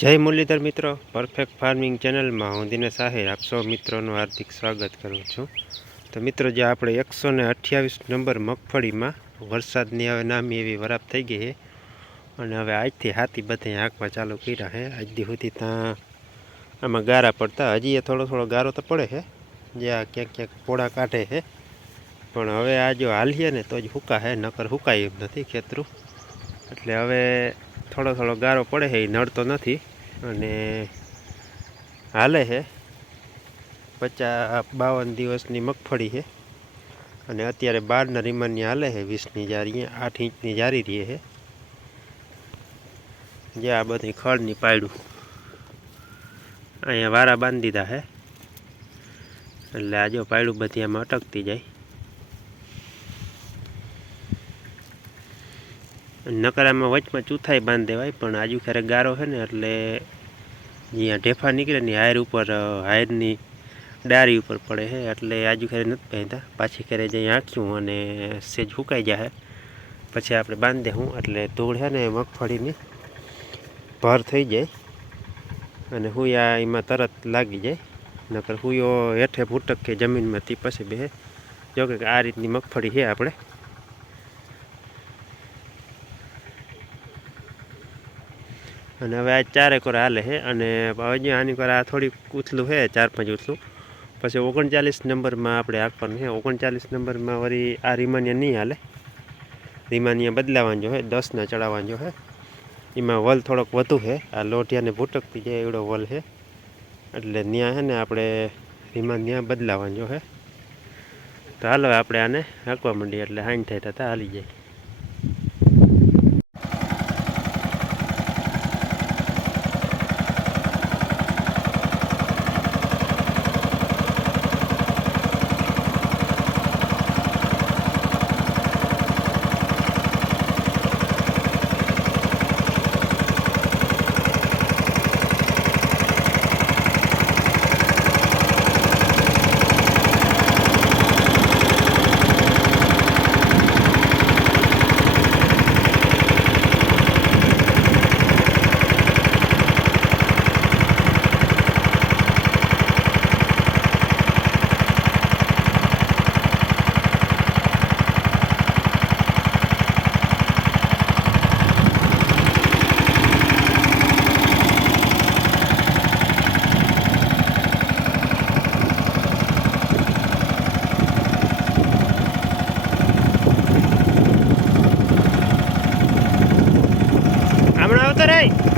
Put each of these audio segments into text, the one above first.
જય મુરલીધર મિત્રો perfect farming ચેનલમાં હું દિનેશ આહિર, આપ સૌ મિત્રોનું હાર્દિક સ્વાગત કરું છું. તો મિત્રો, જે આપણે એકસો ને અઠ્યાવીસ નંબર મગફળીમાં વરસાદની હવે નામી એવી વરાપ થઈ ગઈ છે અને હવે આજથી હાથી બધે આંખમાં ચાલુ કર્યા છે. આજથી સુધી ત્યાં આમાં ગારા પડતા, હજી એ થોડો થોડો ગારો તો પડે છે, જે આ ક્યાંક ક્યાંક પોળા કાઢે છે. પણ હવે આ જો હાલીએ ને તો જ હુકા છે, નકર હુકાય નથી ખેતરું. એટલે હવે થોડો થોડો ગારો પડે છે, એ નડતો નથી. અને હાલે છે. પચાસ બાવન દિવસની મગફળી છે. અને અત્યારે બારના રીમાનની હાલે છે, વીસની જારી આઠ ઇંચની જારી રહી છે. જે આ બધી ખડની પાયડું અહીંયા વારા બાંધી દીધા છે. એટલે આજો પાયડું બધી આમાં અટકતી જાય. નકરામાં વચમાં ચૂથાઈ બાંધી દેવાય, પણ આજુ ખેરે ગારો છે ને, એટલે જ્યાં ઢેફા નીકળે ને હાયર ઉપર હાયરની ડારી ઉપર પડે છે, એટલે આજુ ક્યારે નથી બાંધતા પાછી ખેરે જઈ આંખ્યું અને સેજ સુકાઈ જાય પછી આપણે બાંધી દેવું એટલે ધૂળ છે ને મગફળીની, ભર થઈ જાય. અને હુયા એમાં તરત લાગી જાય. નકર હુયો હેઠે ફૂટક કે જમીનમાંથી પછી બે જોકે આ રીતની મગફળી છે આપણે. અને હવે આ ચાર એકર હાલે છે અને હવે આની કોર આ થોડીક ઉથલું છે ચાર પાંચ ઉથલું. પછી ઓગણચાલીસ નંબરમાં આપણે આપવાનું છે ઓગણચાલીસ નંબરમાં વળી આ રીમાનિયા નહીં હાલે. રીમાનિયા બદલાવાનું જો છે દસના ચડાવવાનું જો છે એમાં વલ થોડોક વધુ છે આ લોઢિયાને ભૂટકતી જાય એવડો વલ છે એટલે ત્યાં છે ને આપણે રીમાનિયા બદલાવાનું જો છે તો હાલો આપણે આને હાંકવા માંડીએ, એટલે હાંડ થાય થતાં હાલી જાય. Show today.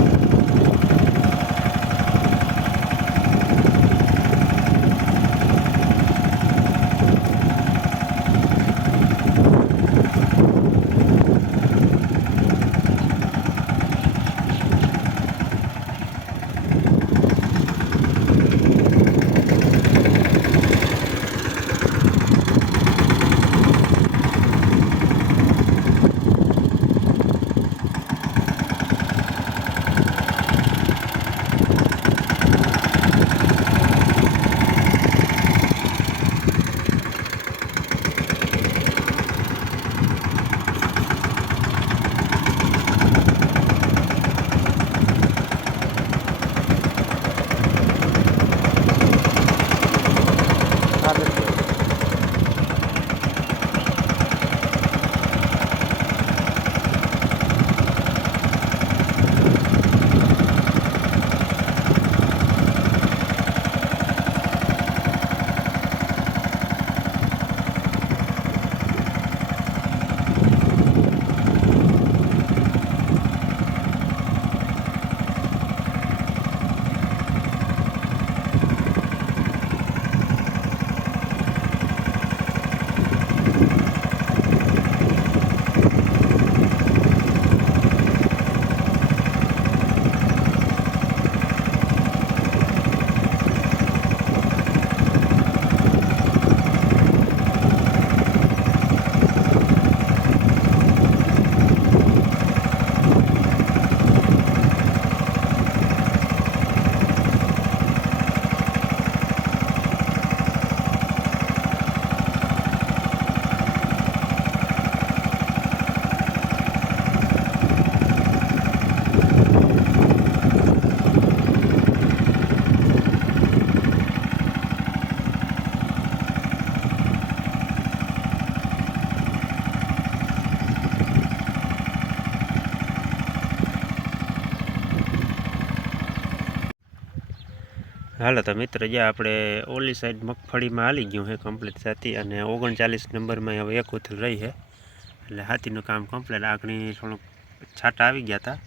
હાલો, તો મિત્ર, જે આપણે ઓલી સાઈડ મગફળીમાં હાલી ગયું છે કમ્પ્લીટ સાથી અને ઓગણચાલીસ નંબરમાં હવે એક ઉથલ રહી છે. એટલે હાથીનું કામ કમ્પ્લીટ આગળ થોડુંક છાંટા આવી ગયા હતા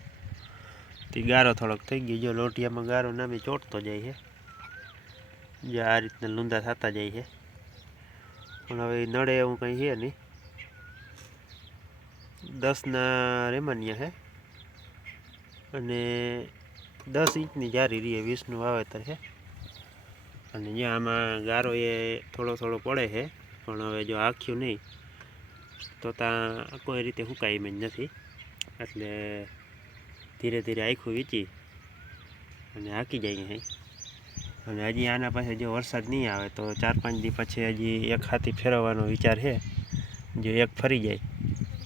તે ગારો થોડોક થઈ ગયો. જો લોટિયામાં ગારો નામે ચોટતો જાય છે. જે આ રીતના લૂંદા થતા જાય છે. પણ હવે નડે એવું કંઈ છે નહીં. દસના રેમાનિયા છે. અને દસ ઇંચની જારી રહી વીસનું વાવેતર છે. અને અહીંયા આમાં ગારો એ થોડો થોડો પડે છે, પણ હવે જો આખ્યું નહીં, તો ત્યાં કોઈ રીતે સુકાય એમ જ નથી. એટલે ધીરે ધીરે આખું વીચી અને હાકી જાય છે અને હજી આના પાસે જો વરસાદ નહીં આવે, તો ચાર પાંચ દી પછી હજી એક હાથી ફેરવવાનો વિચાર છે. જો એક ફરી જાય,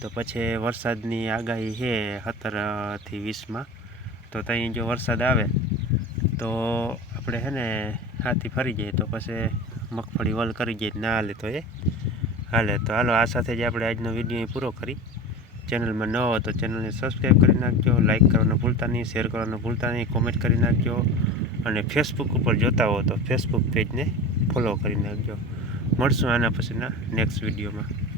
તો પછી વરસાદની આગાહી છે સત્તરથી વીસમાં. તો ત્યાં જો વરસાદ આવે, તો આપણે છે ને હાથી ફરી જાય તો પછી મગફળી વલ કરી જાય ના હાલે તો એ. હાલે તો હાલો, આ સાથે જ આપણે આજનો વીડિયો પૂરો કરી. ચેનલમાં ન હો તો ચેનલને સબસ્ક્રાઈબ કરી નાખજો લાઇક કરવાનું ભૂલતા નહીં શેર કરવાનું ભૂલતા નહીં કોમેન્ટ કરી નાખજો અને ફેસબુક ઉપર જોતા હો તો ફેસબુક પેજને ફોલો કરી નાખજો. મળશું આના પછીના નેક્સ્ટ વિડીયોમાં.